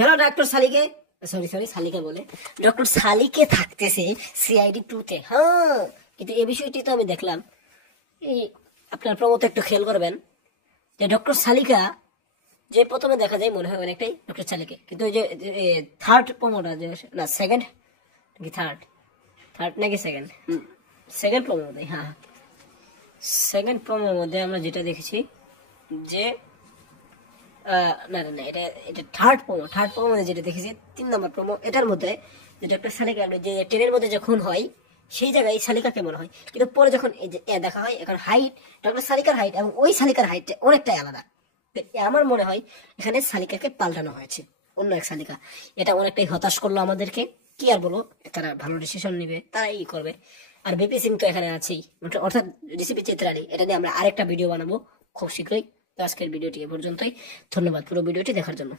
Hello doctor সালিকে, sorry sorry সালিকা বলে, doctor সালিকে থাকতেছে CID 2-তে। হ্যাঁ, কিন্তু এই বিষয়টি তো আমি দেখলাম, এই আপনার প্রমোদ একটু খেয়াল করবেন যে ডক্টর সালিকা যে প্রথমে দেখা যায় মনে হয় অনেকটাই ডক্টর সালিকে, কিন্তু ওই যে থার্ড প্রমোটা যে, না সেকেন্ড নাকি থার্ড, থার্ড নাকি সেকেন্ড, সেকেন্ড প্রমো মধ্যে, হ্যাঁ সেকেন্ড প্রমোর মধ্যে আমরা যেটা দেখেছি যে না না না, এটা এটা থার্ড প্রোমো, থার্ড প্রোমো যেটা দেখেছি 3 নম্বর প্রোমো, এটার মধ্যে যেটা একটা শালিকা যে ট্রেনের মধ্যে যখন হয় সেই জায়গায় শালিকা কেমন হয়, কিন্তু পরে যখন এই যে দেখা হয় এখন হাইট, ডক্টর শালিকার হাইট এবং ওই শালিকার হাইট অনেকটাই আলাদা। তো আমার মনে হয় এখানে শালিকাকে পাল্টানো হয়েছে অন্য এক শালিকা। এটা অনেকটাই হতাশ করলো আমাদেরকে। কি আর বলো, তারা ভালো ডিসিশন নিবে, তারাই করবে। আর বিপি সিং তো এখানে আছেই, অর্থাৎ ডিসিপি চিত্রালী। এটা নিয়ে আমরা আরেকটা ভিডিও বানাবো খুব শীঘ্রই। তো আজকের ভিডিওটি এ পর্যন্তই। ধন্যবাদ পুরো ভিডিওটি দেখার জন্য।